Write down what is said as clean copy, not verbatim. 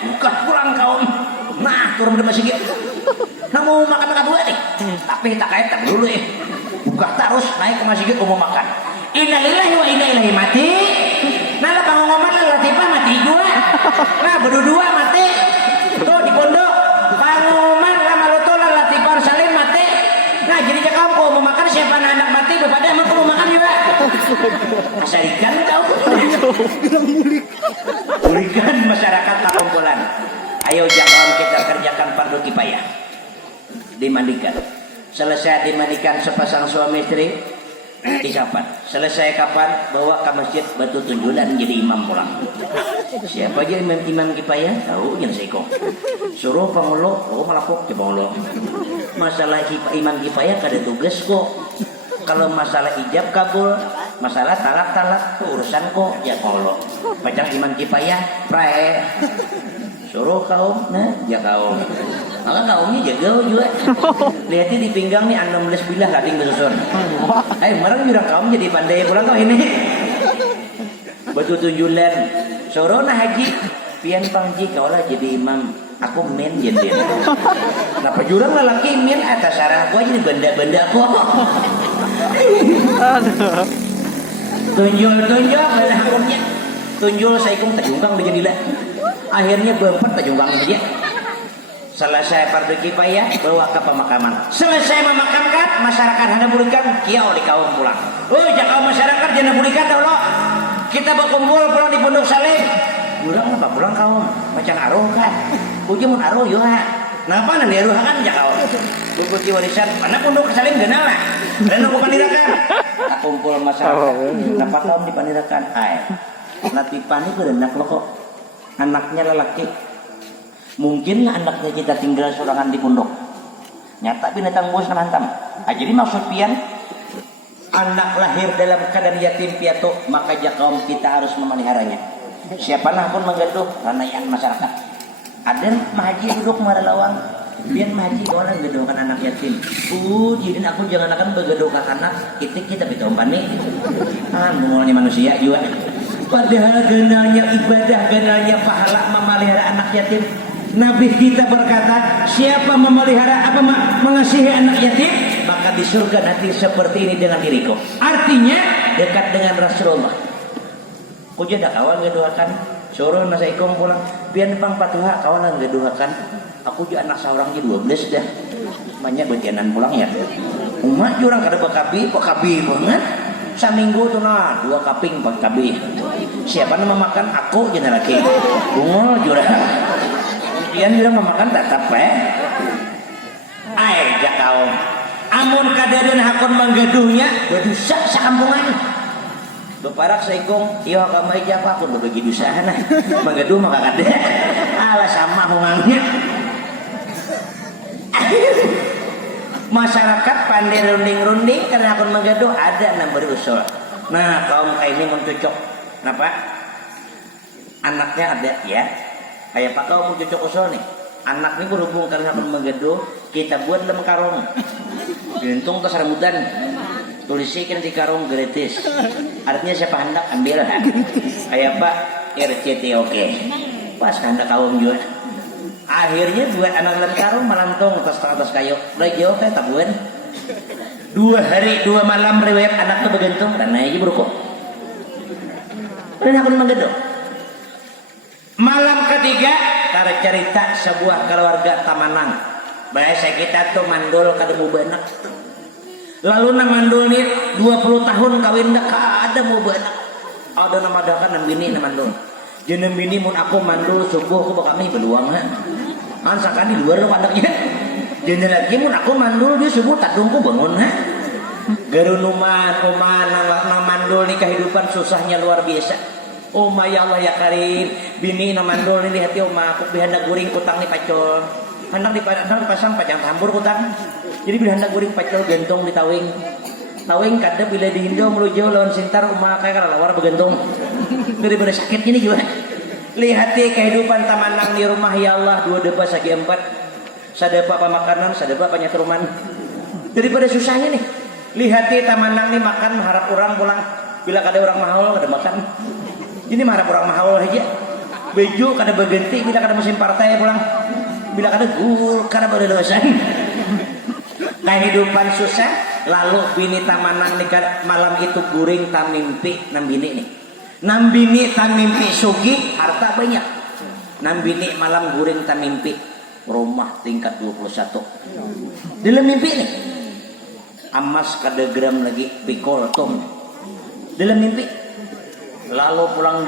buka pulang kaum. Nah turun di masjid. Nah mau makan kedua nih, tapi tak kait tak dulu ya. Buka terus naik ke masjid mau makan. Innalillahi wa inna ilaihi mati. Nah lah pangonggoman lah latifah mati gua. Nah berdua mati. Tuh di pondok pangonggoman lah maluto lah latifah salim mati. Nah jadi kaum mau makan siapa anak mati kepada emang perlu makan juga. Asalikan kau. Berikan masyarakat kumpulan. Ayo jangan kita kerjakan fardu kifayah. Dimandikan. Selesai dimandikan sepasang suami istri, dikapan. Selesai kapan bawa ke masjid batu tunjulan jadi imam pulang. Siapa aja imam kifayah? Tahu yang seko. Suruh pengulo, oh malapok ke pengulo. Masalah imam kifayah kada tugas kok. Kalau masalah ijab kabul, masalah talak urusan kok ya pengulo. Pacang imam kifayah prae. Suruh kaum, nah ya kaum. Maka kaumnya jaga juga. Lihatnya di pinggang nih 16 bilah kating bersusun. Marang jurang kaum jadi pandai pulang kau ini. Batu tunjulan. Suruh nah haji, pian pangji kau lah jadi imam. Aku men jadi. Kenapa jurang lelaki men atas sarang aku aja benda-benda kok. Tunjul ada hakumnya. Tunjul saya kum tajungkang menjadilah. Akhirnya berempat tajungkang dia. Selesai fardu kifayah bawa ke pemakaman. Selesai memakamkan masyarakat hendak berikan kiau di kaum pulang. Oh jangan masyarakat jangan berikan dulu. Kita berkumpul pulang di Pondok Saleh. Pulang apa pulang kaum macam aruh kan. Ujung aruh yo ha. Napa nanti aruh kan jak kaum. Bukti warisan mana Pondok Saleh genal lah. Dan aku panirakan. Kumpul masyarakat. Napa kaum di panirakan ai. Latifan itu rendak lo kok. Anaknya lelaki. Mungkinlah anaknya kita tinggal sorangan di pondok. Nyata binatang bos nantam. Jadi maksud pian anak lahir dalam keadaan yatim piatu maka kaum kita harus memeliharanya. Siapanah pun menggaduh ranayan masyarakat. Ada mahaji duduk maralawang. Pian mahaji orang gaduhkan anak yatim. Jadi aku jangan akan bergaduhkan anak. Kita bertompan nih. Mulanya manusia juga. Padahal genalnya ibadah, genalnya pahala memelihara anak yatim. Nabi kita berkata, siapa memelihara mengasihi anak yatim, maka di surga nanti seperti ini dengan diriku. Artinya dekat dengan Rasulullah. Puja dah kawan geduhakan, suruh masa ikum pulang. Biar pang patuha kawan geduhakan. Aku juga anak seorang je 12 dah. Banyak betianan pulang ya. Umat jurang kada bakabi banget. Saminggu tuh nah 2 kaping 4 kabih. Siapa nama makan aku jangan lagi. Bungol jurang. Kemudian jurang memakan tetap jak kaum. Amun kadadan hakon manggaduhnya berdosa sakampungan. Beparak saikung iya kamu aja apa aku berbagi dosa nah. Manggaduh maka kada. Alah sama hungangnya. Masyarakat pandai runding-runding karena akun menggaduh ada nomor usul. Nah kaum kayak ini mencocok. Kenapa? Anaknya ada ya. Kayak pak kaum mencocok usul nih. Anak ini berhubung karena akun menggaduh kita buat dalam karung. Diuntung tas rambutan. Tulisikan di karung gratis. Artinya siapa hendak ambil. Kayak pak RCT oke. Pas hendak kaum juga. Akhirnya buat anak dalam karung melantong atas kayu. Udah jauh kayak tabuan. 2 hari 2 malam riwayat anak tuh bergantung dan naik berukuk. Dan aku menggedo. Malam ketiga tarik cerita sebuah keluarga Tamanang. Bahasa kita tuh mandul kada mau benak. Lalu nang mandul nih 20 tahun kawin dah kada mau benak. Ada nama dakan nang bini nang mandul. Jenem bini mun aku mandul subuh aku kami beluang ha. Ansakan di luar pandaknya. Jenem lagi mun aku mandul dia subuh tak dongku bangun ha. Garunuman nang mandul nih kehidupan susahnya luar biasa. Oma ya Allah ya Karim, bini nang mandul nih di hati oma aku bihanda guring kutang nih pacol. Hendak dipasang pajang tambur kutang. Jadi bihanda guring pacol gentong di tawing. Tawing kada bila dihindo melujo lawan sintar oma kayak lawar begantung. Daripada sakit ini juga. Lihati kehidupan Tamanang di rumah ya Allah 2 depa sagi 4. Sadepa pamakanan, sadepa panyatruman. Daripada susahnya nih. Lihati Tamanang nih makan harap orang pulang. Bila kada orang mahal kada makan. Ini harap orang mahal aja. Beju kada berganti bila kada musim partai pulang. Bila kada gul kada berdosa. Kehidupan susah lalu bini tamanang nih malam itu guring tamimpi nambini nih. Nambini tamimpi sugi harta banyak. Nambini malam guring tamimpi rumah tingkat 21. Dalam mimpi nih. Amas kada geram lagi pikol tom. Dalam mimpi. Lalu pulang